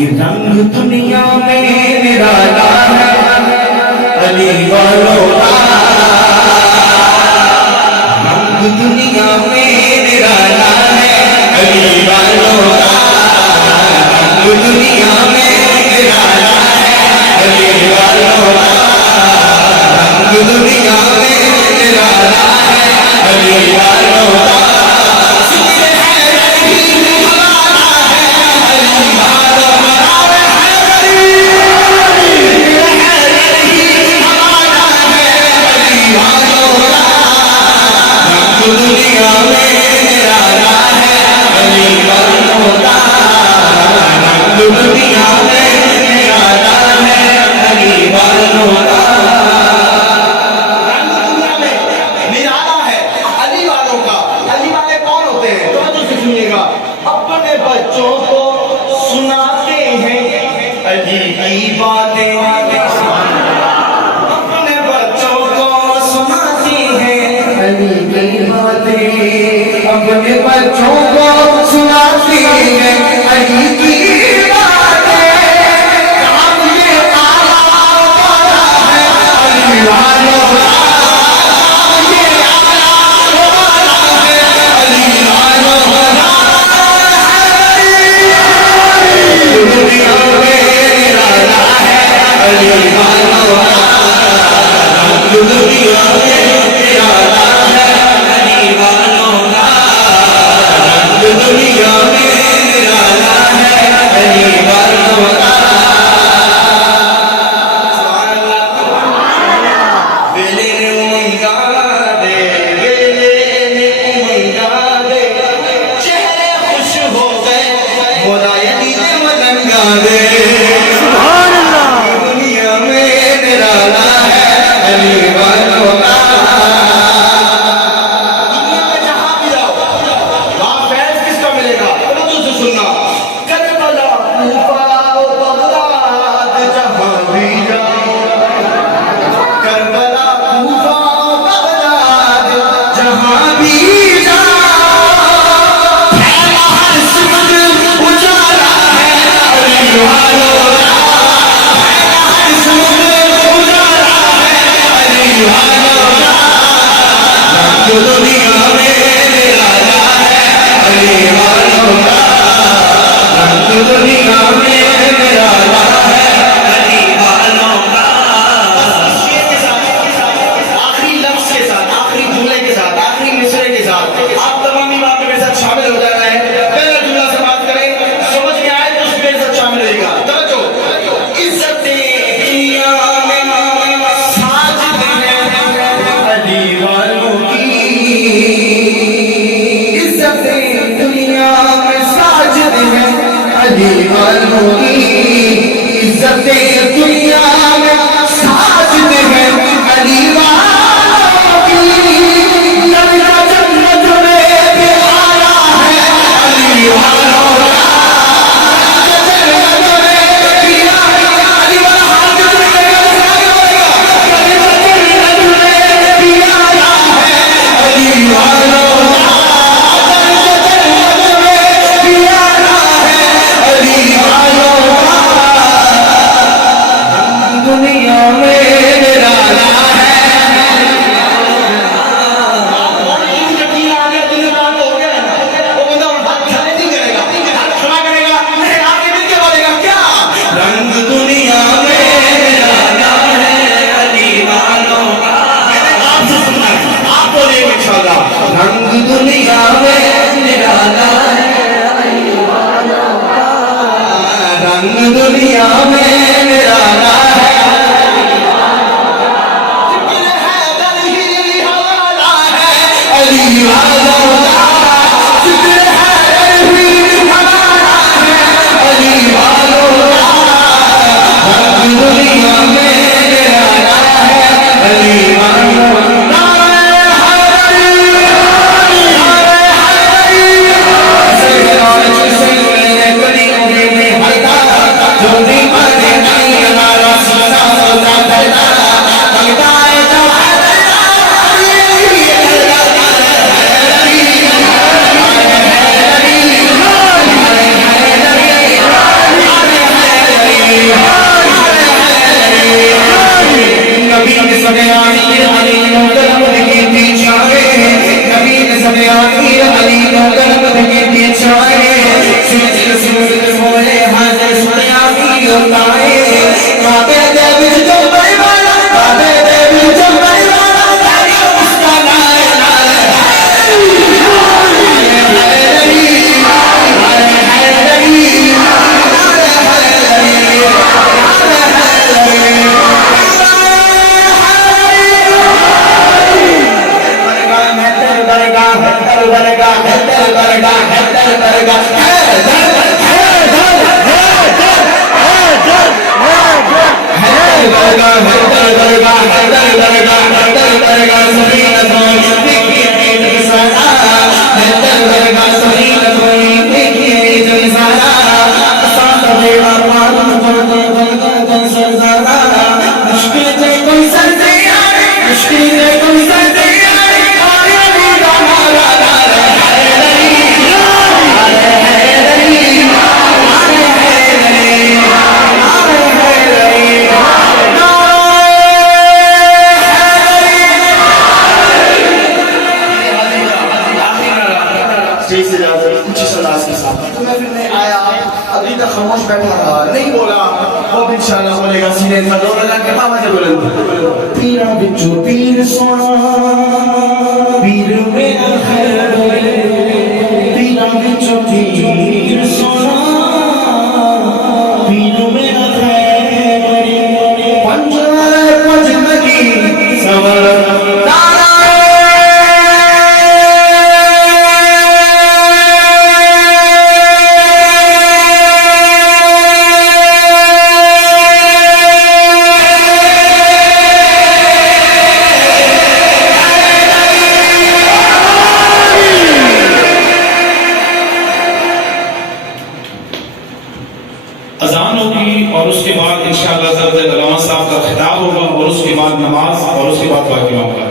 कि रंग दुनिया में निराला है अली वालों का, रंग दुनिया में निराला है अली वालों का, रंग दुनिया में निराला है अली वालों का, रंग दुनिया में निराला है अली वालों का। दुनिया में निराला है अली वालों का, दुनिया में निराला है अली वालों का, दुनिया में निराला है अली वालों का। अली वाले कौन होते हैं? तो सुनिएगा, अपने बच्चों को सुनाते हैं अली की बातें, अपने बच्चों को सुनाते हैं अली की बातें, अपने बच्चों को सुनाती है अली की बातें। काम ये आला वाला है अली वालों का, ये आला वाला है अली वालों का। दुनिया में निराला है अली वालों का, दुनिया में निराला है अली वालों का, दुनिया में निराला है अली वालों का। वेले ने उमंगा दे, वेले ने उमंगा दे, चेहरे खुश हो गए मोला यदि ने मलंगा दे। सुभान अल्लाह। दुनिया में निराला है अली वालों का। दुनिया में निराला है अली वालों का, दुनिया में निराला है अली वालों का। शेर के साथ, आखिरी लफ्ज के साथ, आखिरी जुमले के साथ, आखिरी मिसरे के साथ आप तमामी बातें मेरे साथ शामिल हो जाना है। पहला जुमला से बात करें, समझ में आए तो मेरे साथ शामिल होगा। तवज्जो, इज्जतें दुनिया में साजिद हैं अली वालों की, इज्जतें दुनिया में साजिद हैं अली वालों की, इज्जतें दुनिया में साजिद हैं अली वालों की। नबीरा जन्नत में प्यारा है अली वालों का, जन्नत में प्यारा अली वाला हाथ जोड़ेगा, नबीरा जन्नत में प्यारा है अली वालों का, जन्नत में प्यारा है अली वालों का। दुनिया में निराला है। यकीन आ गया, दिल काम हो गया ना, वो बंदा हाथ खड़े नहीं करेगा, हाथ खड़ा करेगा, नहीं आगे मिल के बोलेगा क्या? रंग दुनिया में निराला है अली वालों का। आपसे सुनना है, आप बोलिएगा इंशाअल्लाह। रंग दुनिया में निराला है अली वालों का, रंग दुनिया में निराला है। अली वालों का जिक्र है भी हमारा है अली वालों का, रंग दुनिया में निराला है अली वालों का। जो दीवाने नहीं हमारा बैठा था, नहीं बोला, वो भी इंशाल्लाह बोलेगा सीने का दोनों लगा के बाबा जी बोले पीरा बिच्चू पीर सोना पीर मेरा खैर पीरा बिच्चू पीर सोना पीर मेरा खैर पंजमगी सवर अजान होगी और उसके बाद इंशाअल्लाह हज़रत अल्लामा साहब का खिताब होगा और उसके बाद नमाज और उसके बाद बाकी मामला।